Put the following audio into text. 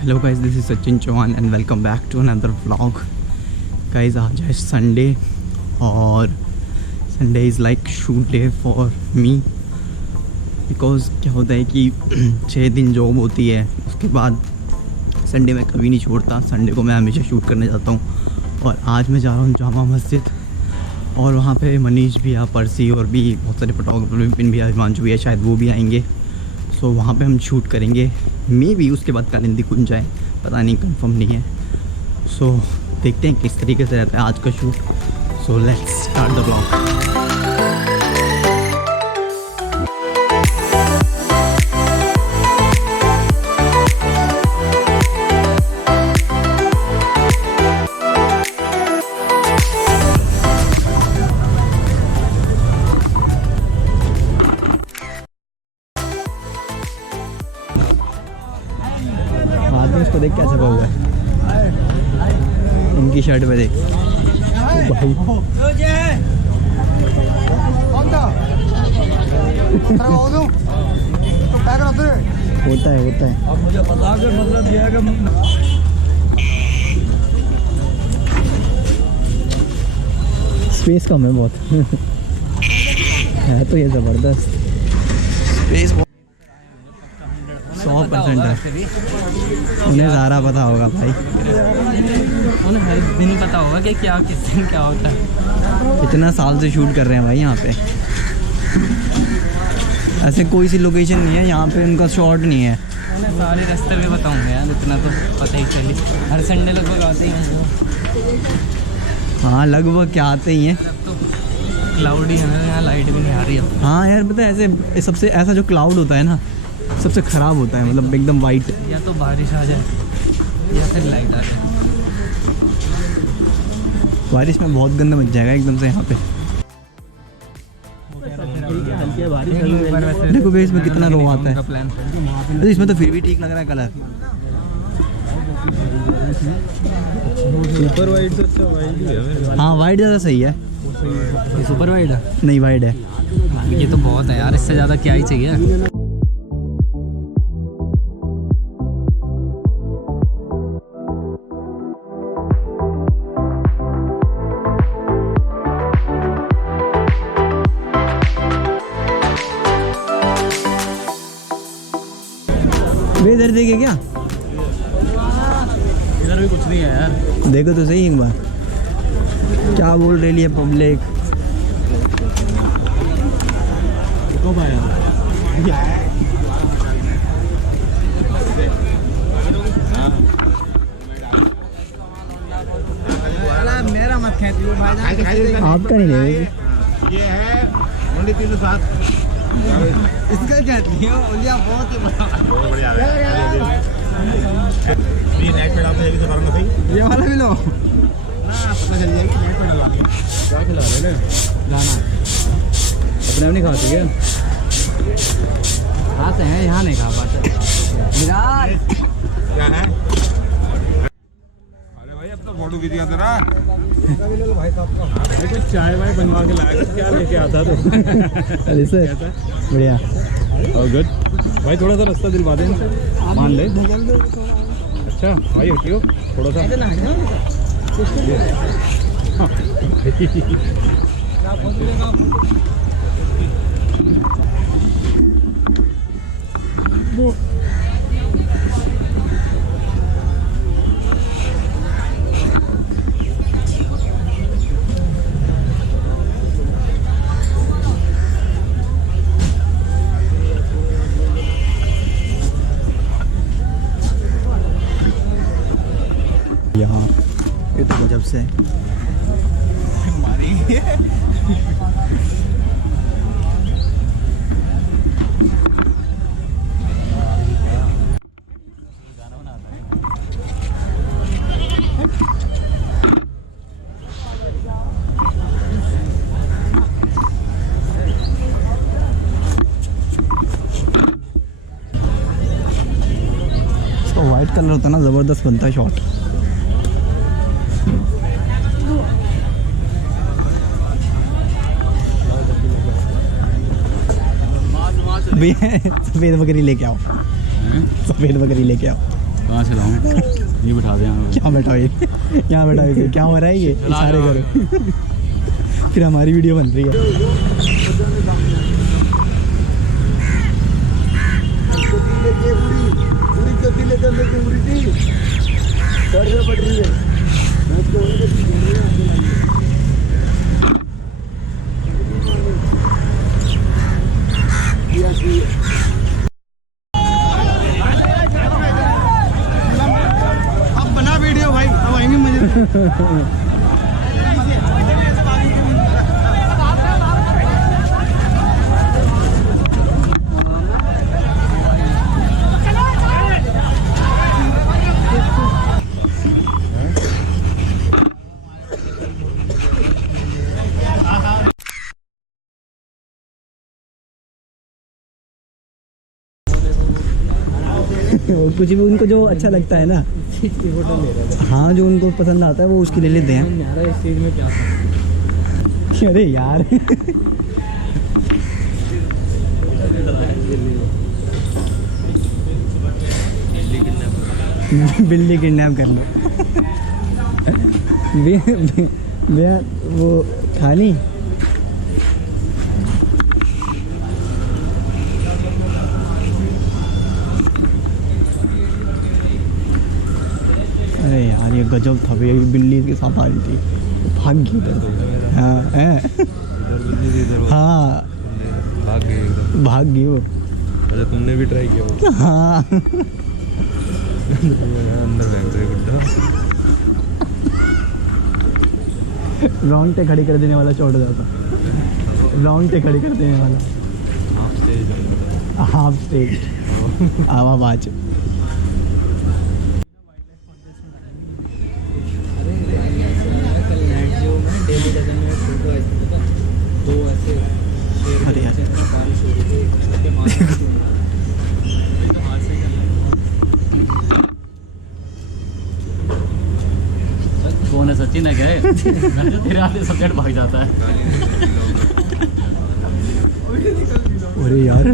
Hello guys, this is Sachin Chauhan and welcome back to another vlog. Guys आज है Sunday और Sunday is like shoot day for me, because क्या होता है कि 6 दिन जॉब होती है, उसके बाद संडे मैं कभी नहीं छोड़ता। संडे को मैं हमेशा शूट करने जाता हूँ और आज मैं जा रहा हूँ जामा मस्जिद और वहाँ पे मनीष भी है, परसी और भी बहुत सारे फोटोग्राफर, विपिन भी है, हिमांशु भी है, शायद वो भी आएंगे। सो वहाँ पे हम शूट करेंगे, मे भी उसके बाद कालिंदी खुल जाए, पता नहीं, कंफर्म नहीं है। सो देखते हैं किस तरीके से रहता है आज का shoot. So let's start the blog. इसको देख क्या छपा हुआ है इनकी शर्ट पे, देख भाई। होता है अब मुझे पता है, मतलब ये है कि स्पेस कम है बहुत है तो ये जबरदस्त स्पेस 100% है। उन्हें ज़्यादा पता होगा भाई, उन्हें हर दिन पता होगा कि क्या किस दिन क्या होता है। इतना साल से शूट कर रहे हैं भाई यहाँ पे। ऐसे कोई सी लोकेशन नहीं है यहाँ पे उनका शॉट नहीं है। उन्हें सारे रास्ते भी बताऊंगा यार, इतना तो पता ही चले। हर संडे लगभग आते ही हैं। हाँ लगभग क्या आते ही हैं। अब तो क्लाउड ही है ना, यहाँ लाइट भी नहीं आ रही अब। हाँ यार पता है, ऐसे सबसे ऐसा जो क्लाउड होता है ना सबसे ख़राब होता है, मतलब एकदम वाइट। या तो बारिश आ जाए या फिर लाइट आ जाए। बारिश में बहुत गंदा मच जाएगा एकदम से यहाँ पे। देखो भाई इसमें कितना रो आता है, तो इसमें तो फिर भी ठीक लग रहा है कलर। सुपर वाइड से अच्छा वाइड है। हाँ वाइड ज़्यादा सही है। ये सुपर वाइड है? नहीं वाइड है। ये तो बहुत है यार, इससे ज़्यादा क्या ही चाहिए। वे इधर देखे क्या? इधर भी कुछ नहीं है यार। देखो तो सही एक बार क्या बोल रही है पब्लिक। मेरा मत खेतियो भाई, आपका नहीं ले। ये है 307। इसका कहती है ओलिया बहुत ही बढ़िया है। ये नेट पे डालते हैं कि बार में सही। ये वाला भी लो ना, पता चल जाएगी नेट पे डालवानी है। क्या खिला रहे हैं? गाना अपने आप नहीं खाते क्या? खाते हैं, यहाँ नहीं खा पाते। विराट क्या है? अरे भाई अब तो फोटो खींच गया तेरा। भाई चाय वाय बनवा के लाया, क्या लेके आता तो? अरे सर बढ़िया और गुड भाई, थोड़ा सा रास्ता दिलवा दे इनसे, मान ले। अच्छा भाई हटियो थोड़ा सा। यहाँ ये तो गजब से इसका वाइट कलर होता है ना, ज़बरदस्त बनता है शॉट। भैया सफ़ेद बकरी लेके आओ, सफ़ेद बकरी लेके आओ। कहाँ से लाऊं? ये बिठा दे यहाँ। क्या बैठा ये, यहाँ बैठा है, क्या हो रहा है ये, इशारे करो। फिर हमारी वीडियो बन रही है। अब बना वीडियो भाई, अब आएंगे मजे। कुछ भी उनको जो अच्छा लगता है ना, हाँ जो उनको पसंद आता है वो उसकी ले लेते हैं। इस चीज़ में क्या था? अरे यार बिल्ली किडनैप कर लो। वो खानी अरे यार ये गजब था भैया, ये बिल्ली के साथ आ रही थी, भाग गई उधर। हाँ हाँ भाग गई एकदम। भाग गई वो। अच्छा तुमने भी ट्राई किया वो? हाँ अंदर बैठ गए गुड्डा। रोंगटे खड़ी कर देने वाला चोट जाता, रोंगटे खड़ी कर देने वाला। हाफ स्टेज आवाज। अरे यार कौन है, सचिन है क्या? तेरे हाथ से सब्जेक्ट भाग जाता है। अरे यार